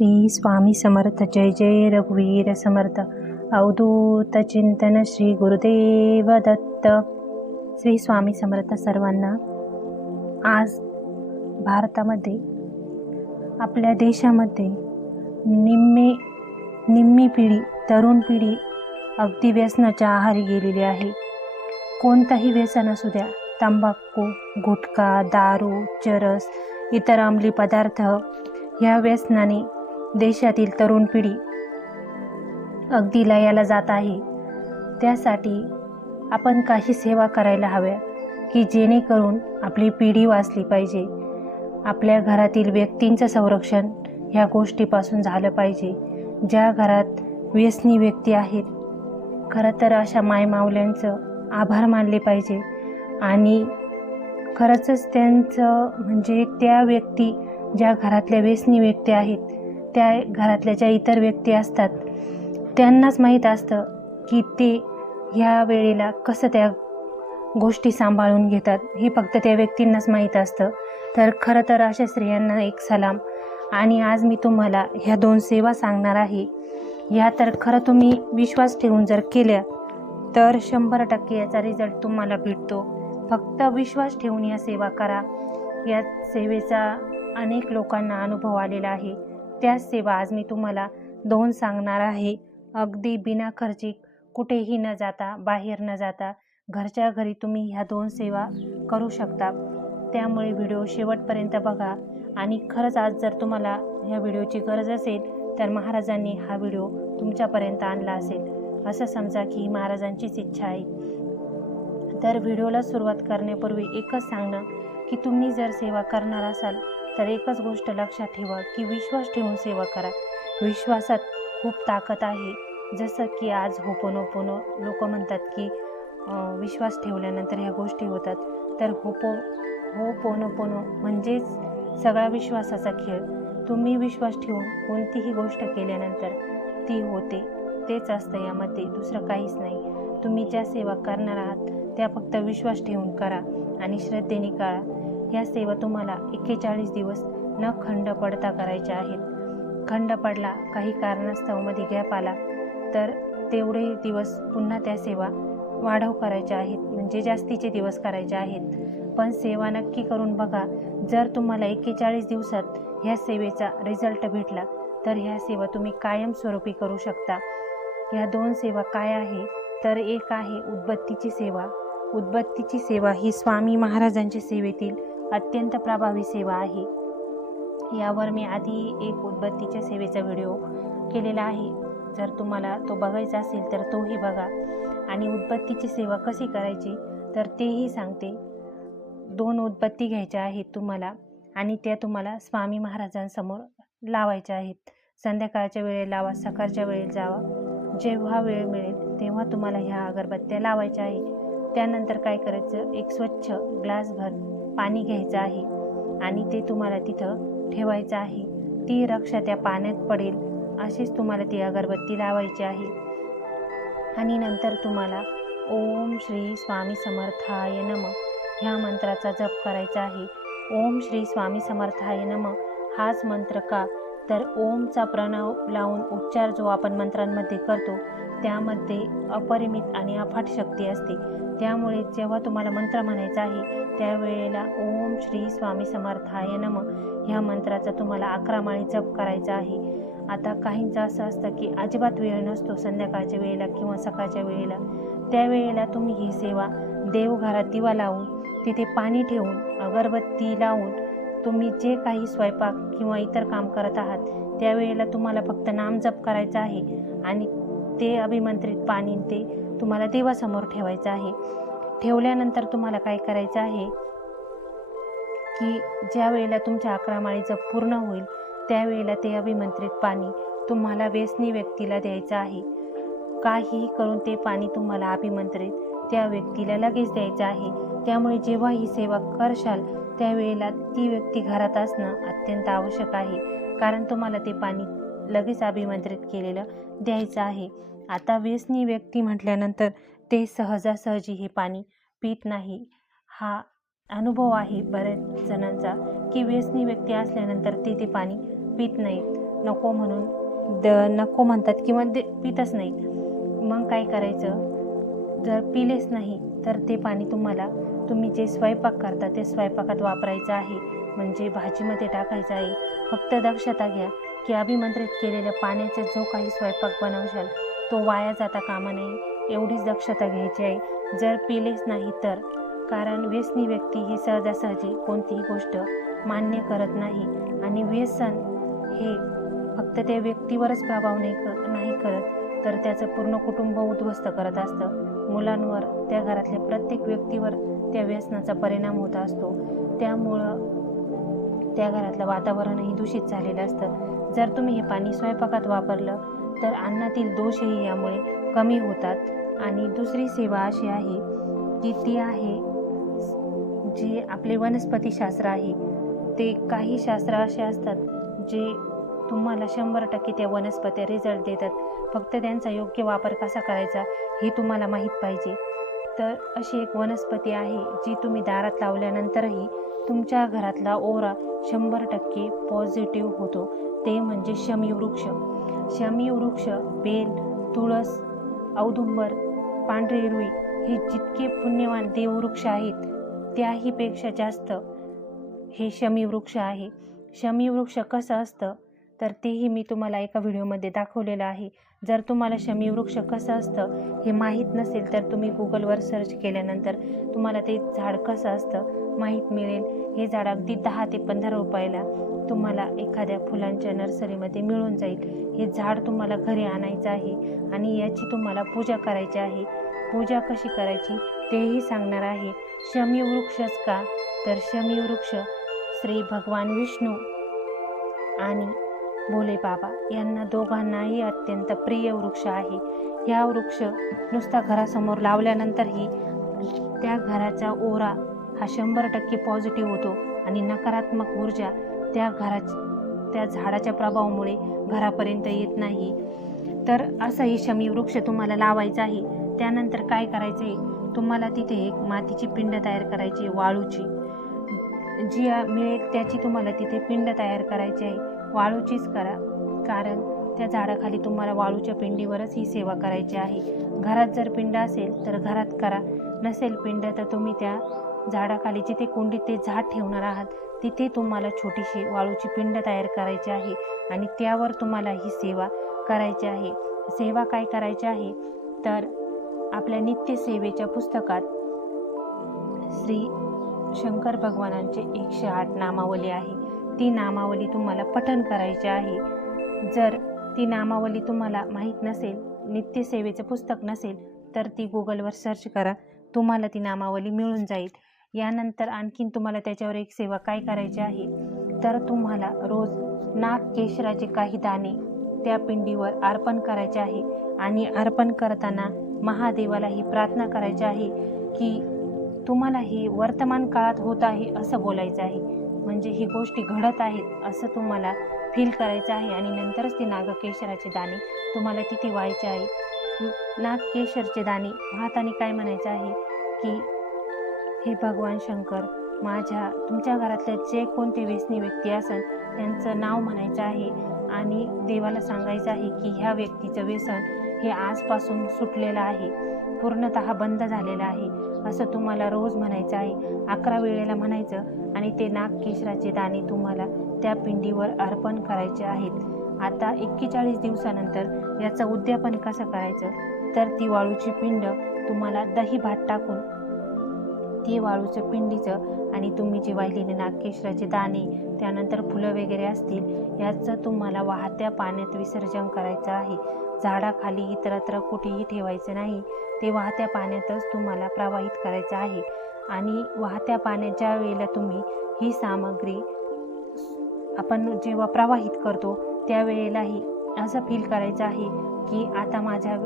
श्री स्वामी समर्थ. जय जय रघुवीर समर्थ. अवधूत चिंतन श्री गुरुदेव दत्त. श्री स्वामी समर्थ. सर्वांना आज भारतामध्ये आपल्या देशामध्ये निम्मी पिढी, तरुण पिढी अगदी व्यसनाच्या आहारी गेलेली आहे. कोणताही व्यसन असू द्या, तंबाखू, गुटखा, दारू, चरस, इतर अंमली पदार्थ, ह्या व्यसनाने देशातील तरुण पिढी अगदी लयाला जात आहे. त्यासाठी आपण काही सेवा करायला हव्या की जेणेकरून आपली पिढी वाचली पाहिजे. आपल्या घरातील व्यक्तींचं संरक्षण ह्या गोष्टीपासून झालं पाहिजे. ज्या घरात व्यसनी व्यक्ती आहेत, खरं तर अशा मायमावल्यांचं आभार मानले पाहिजे आणि खरंच त्यांचं म्हणजे त्या व्यक्ती, ज्या घरातल्या व्यसनी व्यक्ती आहेत, त्या घरातल्या ज्या इतर व्यक्ती असतात, त्यांनाच माहीत असतं की ते ह्या वेळेला कसं त्या गोष्टी सांभाळून घेतात. हे फक्त त्या व्यक्तींनाच माहीत असतं. तर खरं तर अशा स्त्रियांना एक सलाम. आणि आज मी तुम्हाला ह्या 2 सेवा सांगणार आहे. ह्या तर खरं तुम्ही विश्वास ठेवून जर केल्या तर 100% याचा रिझल्ट तुम्हाला भेटतो. फक्त विश्वास ठेवून या सेवा करा. या सेवेचा अनेक लोकांना अनुभव आलेला आहे. त्याच सेवा आज मी तुम्हाला 2 सांगणार आहे. अगदी बिना खर्चिक, कुठेही न जाता, बाहेर न जाता, घरच्या घरी तुम्ही ह्या 2 सेवा करू शकता. त्यामुळे व्हिडिओ शेवटपर्यंत बघा. आणि खरंच आज जर तुम्हाला ह्या व्हिडिओची गरज असेल तर महाराजांनी हा व्हिडिओ तुमच्यापर्यंत आणला असेल, असं समजा की ही महाराजांचीच इच्छा आहे. तर व्हिडिओला सुरुवात करण्यापूर्वी एकच सांगणं की तुम्ही जर सेवा करणार असाल तर एकच गोष्ट लक्षात ठेवा की विश्वास ठेवून सेवा करा. विश्वासात खूप ताकद आहे. जसं की आज होपोनोपोनो लोक म्हणतात की विश्वास ठेवल्यानंतर ह्या गोष्टी होतात. तर होपोनोपोनो म्हणजेच सगळा विश्वासाचा खेळ. तुम्ही विश्वास ठेवून कोणतीही गोष्ट केल्यानंतर ती होते. तेच असतं यामध्ये, दुसरं काहीच नाही. तुम्ही ज्या सेवा करणार आहात त्या फक्त विश्वास ठेवून करा आणि श्रद्धेने करा. ह्या सेवा तुम्हाला 41 दिवस न खंड पडता करायच्या आहेत. खंड पडला, काही कारणास्तव मध्ये गॅप आला तर तेवढे दिवस पुन्हा त्या सेवा वाढव करायच्या आहेत, म्हणजे जास्तीचे दिवस करायचे आहेत. पण सेवा नक्की करून बघा. जर तुम्हाला 41 दिवसात ह्या सेवेचा रिझल्ट भेटला तर ह्या सेवा तुम्ही कायमस्वरूपी करू शकता. ह्या 2 सेवा काय आहे तर एक आहे उदबत्तीची सेवा. उदबत्तीची सेवा ही स्वामी महाराजांच्या सेवेतील अत्यंत प्रभावी सेवा आहे. यावर मी आधी एक उदबत्तीच्या सेवेचा व्हिडिओ केलेला आहे. जर तुम्हाला तो बघायचा असेल तर तोही बघा. आणि उदबत्तीची सेवा कशी करायची तर तेही सांगते. 2 उदबत्ती घ्यायच्या आहेत तुम्हाला आणि त्या तुम्हाला स्वामी महाराजांसमोर लावायच्या आहेत. संध्याकाळच्या वेळेला लावा, सकाळच्या वेळेला जावा, जेव्हा वेळ मिळेल तेव्हा तुम्हाला ह्या अगरबत्त्या लावायच्या आहे. त्यानंतर काय करायचं, एक स्वच्छ ग्लासभर पाणी घ्यायचं आहे आणि ते तुम्हाला तिथं ठेवायचं आहे. ती रक्षा त्या पाण्यात पडेल अशीच तुम्हाला ती अगरबत्ती लावायची आहे. आणि नंतर तुम्हाला ओम श्री स्वामी समर्थाय नमः ह्या मंत्राचा जप करायचा आहे. ओम श्री स्वामी समर्थाय नमः हाच मंत्र का तर ओमचा प्रणव लावून उच्चार जो आपण मंत्रांमध्ये करतो त्यामध्ये अपरिमित आणि अफाट शक्ती असते. त्यामुळे जेव्हा तुम्हाला मंत्र म्हणायचा आहे त्यावेळेला ओम श्री स्वामी समर्थाय नमः ह्या मंत्राचा तुम्हाला 11 माळी जप करायचा आहे. आता काहींचं असं असतं की अजिबात वेळ नसतो संध्याकाळच्या वेळेला किंवा सकाळच्या वेळेला. त्यावेळेला तुम्ही ही सेवा देवघरात दिवा लावून तिथे पाणी ठेवून अगरबत्ती लावून तुम्ही जे काही स्वयंपाक किंवा इतर काम करत आहात त्यावेळेला तुम्हाला फक्त नामजप करायचा आहे आणि ते अभिमंत्रित पाणी ते तुम्हाला देवासमोर ठेवायचं आहे. ठेवल्यानंतर तुम्हाला काय करायचं आहे की ज्या वेळेला तुमच्या 11 माळी जप पूर्ण होईल त्यावेळेला ते अभिमंत्रित पाणी तुम्हाला व्यसनी व्यक्तीला द्यायचं आहे. काहीही करून ते पाणी तुम्हाला अभिमंत्रित त्या व्यक्तीला लगेच द्यायचं आहे. त्यामुळे जेव्हा ही सेवा करशाल त्यावेळेला ती व्यक्ती घरात असणं अत्यंत आवश्यक आहे, कारण तुम्हाला ते पाणी लगेच अभिमंत्रित केलेलं द्यायचं आहे. आता व्यसनी व्यक्ती म्हटल्यानंतर ते सहजासहजी हे पाणी पित नाही. हा अनुभव आहे बऱ्याच जणांचा की व्यसनी व्यक्ती असल्यानंतर ते पाणी पित नाहीत. नको म्हणून नको म्हणतात किंवा पितच नाहीत. मग काय करायचं, जर पिलेच नाही तर ते पाणी तुम्ही जे स्वयंपाक करता ते स्वयंपाकात वापरायचं आहे, म्हणजे भाजीमध्ये टाकायचं आहे. फक्त दक्षता घ्या की अभिमंत्रित केलेल्या पाण्याचा जो काही स्वयंपाक बनवशाल तो वाया जाता कामा नये, एवढीच दक्षता घ्यायची आहे. जर पिलेच नाही तर, कारण व्यसनी व्यक्ती ही सहजासहजी कोणतीही गोष्ट मान्य करत नाही आणि व्यसन हे फक्त त्या व्यक्तीवरच प्रभाव नाही करत तर त्याचं पूर्ण कुटुंब उद्ध्वस्त करत असतं. मुलांवर, त्या घरातल्या प्रत्येक व्यक्तीवर त्या व्यसनाचा परिणाम होत असतो. त्यामुळं त्या घरातलं वातावरणही दूषित झालेलं असतं. जर तुम्ही हे पाणी स्वयंपाकात वापरलं तर अन्नातील दोषही यामुळे कमी होतात. आणि दुसरी सेवा अशी आहे की ती आहे जी आपले वनस्पतीशास्त्र आहे. ते काही शास्त्र असे असतात जे तुम्हाला 100% त्या वनस्पत्या रिझल्ट देतात. फक्त त्यांचा योग्य वापर कसा करायचा हे तुम्हाला माहीत पाहिजे. तर अशी एक वनस्पती आहे जी तुम्ही दारात लावल्यानंतरही तुमच्या घरातला ओरा 100% पॉझिटिव्ह होतो. ते म्हणजे शमीवृक्ष. शमीवृक्ष, बेल, तुळस, औदुंबर, पांढरी रुई हे जितके पुण्यवान देववृक्ष आहेत त्याहीपेक्षा जास्त हे शमीवृक्ष आहे. शमीवृक्ष कसं असतं तर तेही मी तुम्हाला एका व्हिडिओमध्ये दाखवलेलं आहे. जर तुम्हाला शमीवृक्ष कसं असतं हे माहीत नसेल तर तुम्ही गुगलवर सर्च केल्यानंतर तुम्हाला ते झाड कसं असतं माहीत मिळेल. हे झाड अगदी 10 ते 15 रुपयाला तुम्हाला एखाद्या फुलांच्या नर्सरीमध्ये मिळून जाईल. हे झाड तुम्हाला घरी आणायचं आहे आणि याची तुम्हाला पूजा करायची आहे. पूजा कशी करायची तेही सांगणार आहे. शमीवृक्षच का, तर शमीवृक्ष श्री भगवान विष्णू आणि भोले बाबा यांना दोघांनाही अत्यंत प्रिय वृक्ष आहे. ह्या वृक्ष नुसता घरासमोर लावल्यानंतरही त्या घराचा ओरा हा 100% पॉझिटिव्ह होतो आणि नकारात्मक ऊर्जा त्या झाडाच्या प्रभावामुळे घरापर्यंत येत नाही. तर असाही शमीवृक्ष तुम्हाला लावायचा आहे. त्यानंतर काय करायचं आहे, तुम्हाला तिथे एक मातीची पिंड तयार करायची, वाळूची जी मिळेल त्याची तुम्हाला तिथे पिंड तयार करायची आहे. वाळूचीच करा, कारण त्या झाडाखाली तुम्हाला वाळूच्या पिंडीवरच ही सेवा करायची आहे. घरात जर पिंड असेल तर घरात करा, नसेल पिंड तर तुम्ही त्या झाडाखाली जिथे कुंडीत ते झाड ठेवणार आहात तिथे तुम्हाला छोटीशी वाळूची पिंड तयार करायची आहे आणि त्यावर तुम्हाला ही सेवा करायची आहे. सेवा काय करायची आहे तर आपल्या नित्यसेवेच्या पुस्तकात श्री शंकर भगवानांचे 108 नामावली आहे. ती नामावली तुम्हाला पठण करायची आहे. जर ती नामावली तुम्हाला माहीत नसेल, नित्यसेवेचं पुस्तक नसेल तर ती गुगलवर सर्च करा, तुम्हाला ती नामावली मिळून जाईल. यानंतर आणखीन तुम्हाला त्याच्यावर एक सेवा काय करायची आहे तर तुम्हाला रोज नागकेशराचे काही दाणे त्या पिंडीवर अर्पण करायचे आहे आणि अर्पण करताना महादेवाला ही प्रार्थना करायची आहे की तुम्हाला ही वर्तमान काळात होत आहे असं बोलायचं आहे, म्हणजे ही गोष्टी घडत आहेत असं तुम्हाला फील करायचं आहे आणि नंतरच ते नागकेशराचे दाणे तुम्हाला तिथे व्हायचे आहे. नागकेशरचे दाणे वाहताना काय म्हणायचं आहे की हे भगवान शंकर, तुमच्या घरातले जे कोणते व्यसनी व्यक्ती असेल त्यांचं नाव म्हणायचं आहे आणि देवाला सांगायचं आहे की ह्या व्यक्तीचं व्यसन हे आजपासून सुटलेलं आहे, पूर्णतः बंद झालेलं आहे असं तुम्हाला रोज म्हणायचं आहे. 11 वेळेला म्हणायचं आणि ते नागकेशराचे दाणे तुम्हाला त्या पिंडीवर अर्पण करायचे आहेत. आता 41 दिवसानंतर याचं उद्यापन कसं करायचं तर ती वाळूची पिंड तुम्हाला दही भात टाकून ती वाळूचं पिंडीचं आणि तुम्ही जे वाहिलेले नागकेशराचे दाणे त्यानंतर फुलं वगैरे असतील याचं तुम्हाला वाहत्या पाण्यात विसर्जन करायचं आहे. झाडाखाली इतरत्र कुठेही ठेवायचं नाही, ते वाहत्या पाण्यातच तुम्हाला प्रवाहित करायचं आहे. आणि वाहत्या पाण्यात ज्या वेळेला तुम्ही ही सामग्री आपण जेव्हा प्रवाहित करतो त्यावेळेलाही असं फील करायचं आहे की आता माझ्या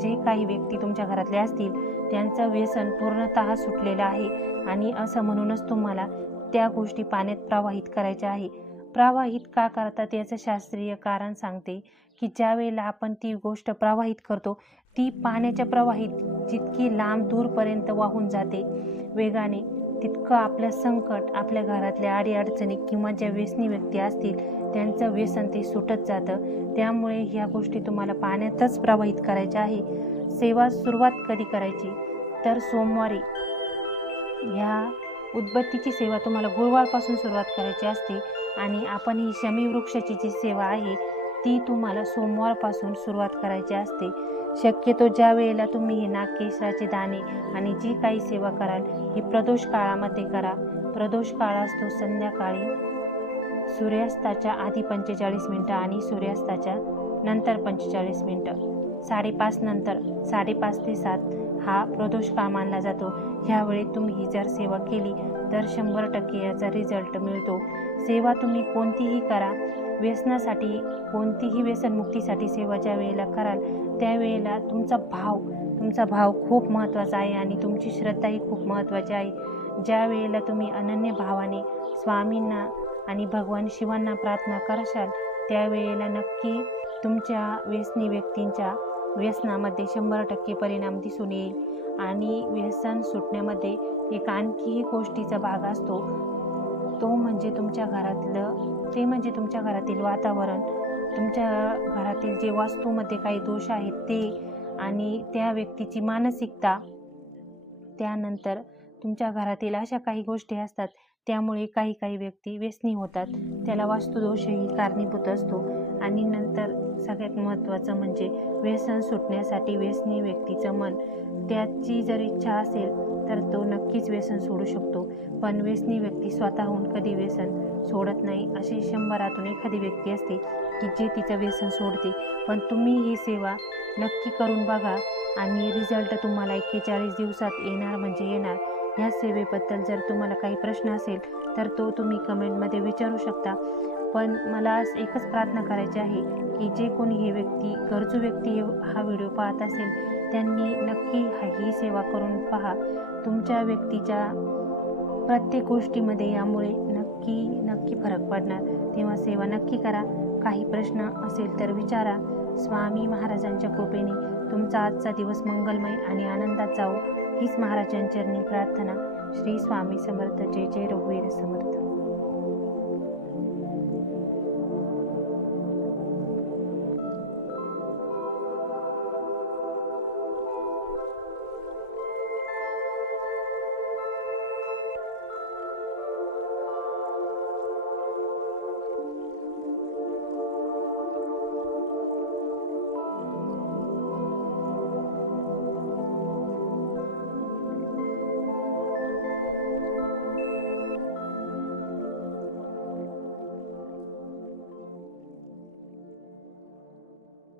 जे काही व्यक्ती तुमच्या घरातले असतील त्यांचं व्यसन पूर्णतः सुटलेलं आहे आणि असं म्हणूनच तुम्हाला त्या गोष्टी पाण्यात प्रवाहित करायच्या आहे. प्रवाहित का करतात याचं शास्त्रीय कारण सांगते की ज्या वेळेला आपण ती गोष्ट प्रवाहित करतो ती पाण्याच्या प्रवाहित जितकी लांब दूरपर्यंत वाहून जाते वेगाने, तितकं आपलं संकट, आपल्या घरातल्या अडीअडचणी किंवा ज्या व्यसनी व्यक्ती असतील त्यांचं व्यसन ते सुटत जातं. त्यामुळे ह्या गोष्टी तुम्हाला पाण्यातच प्रवाहित करायच्या आहे. सेवा सुरुवात कधी करायची तर सोमवारी. ह्या उदबत्तीची सेवा तुम्हाला गुरुवारपासून सुरुवात करायची असते आणि आपण ही शमी वृक्षाची जी सेवा आहे ती तुम्हाला सोमवारपासून सुरुवात करायची असते. शक्यतो ज्या वेळेला तुम्ही हे नागकेशराचे दाणे आणि जी काही सेवा कराल ही प्रदोष काळामध्ये करा. प्रदोष काळ असतो संध्याकाळी सूर्यास्ताच्या आधी 45 मिनटं आणि सूर्यास्ताच्या नंतर 45 मिनटं. 5:30 नंतर 5:30 ते 7 हा प्रदोष काळ मानला जातो. ह्यावेळी तुम्ही ही जर सेवा केली तर 100% याचा रिझल्ट मिळतो. सेवा तुम्ही कोणतीही करा, व्यसनासाठी कोणतीही व्यसनमुक्तीसाठी सेवा ज्या वेळेला कराल त्यावेळेला तुमचा भाव खूप महत्त्वाचा आहे आणि तुमची श्रद्धाही खूप महत्त्वाची आहे. ज्या वेळेला तुम्ही अनन्य भावाने स्वामींना आणि भगवान शिवांना प्रार्थना करशाल त्यावेळेला नक्की तुमच्या व्यसनी व्यक्तींच्या व्यसनामध्ये 100% परिणाम दिसून येईल. आणि व्यसन सुटण्यामध्ये एक आणखीही गोष्टीचा भाग असतो तो म्हणजे तुमच्या घरातील वातावरण, तुमच्या घरातील जे वास्तूमध्ये काही दोष आहेत ते आणि त्या व्यक्तीची मानसिकता. त्यानंतर तुमच्या घरातील अशा काही गोष्टी असतात त्यामुळे काही व्यक्ती व्यसनी होतात. त्याला वास्तुदोषही कारणीभूत असतो. आणि नंतर सगळ्यात महत्त्वाचं म्हणजे व्यसन सुटण्यासाठी व्यसनी व्यक्तीचं मन, त्याची जर इच्छा असेल तर तो नक्कीच व्यसन सोडू शकतो. पण व्यसनी व्यक्ती स्वतःहून कधी व्यसन सोडत नाही. अशी 100तून एखादी व्यक्ती असते की जे तिचं व्यसन सोडते. पण तुम्ही ही सेवा नक्की करून बघा आणि रिझल्ट तुम्हाला 41 दिवसात येणार म्हणजे येणार. ह्या सेवेबद्दल जर तुम्हाला काही प्रश्न असेल तर तो तुम्ही कमेंटमध्ये विचारू शकता. पण मला आज एकच प्रार्थना करायची आहे की जे कोणी गरजू व्यक्ती हा व्हिडिओ पाहत असेल त्यांनी नक्की ही सेवा करून पहा. तुमच्या व्यक्तीच्या प्रत्येक गोष्टीमध्ये यामुळे नक्की फरक पडणार. तेव्हा सेवा नक्की करा. काही प्रश्न असेल तर विचारा. स्वामी महाराजांच्या कृपेने तुमचा आजचा दिवस मंगलमय आणि आनंदात जाओ हीच महाराजांचरणी प्रार्थना. श्री स्वामी समर्थ. जय जय रघुवीर समर्थ.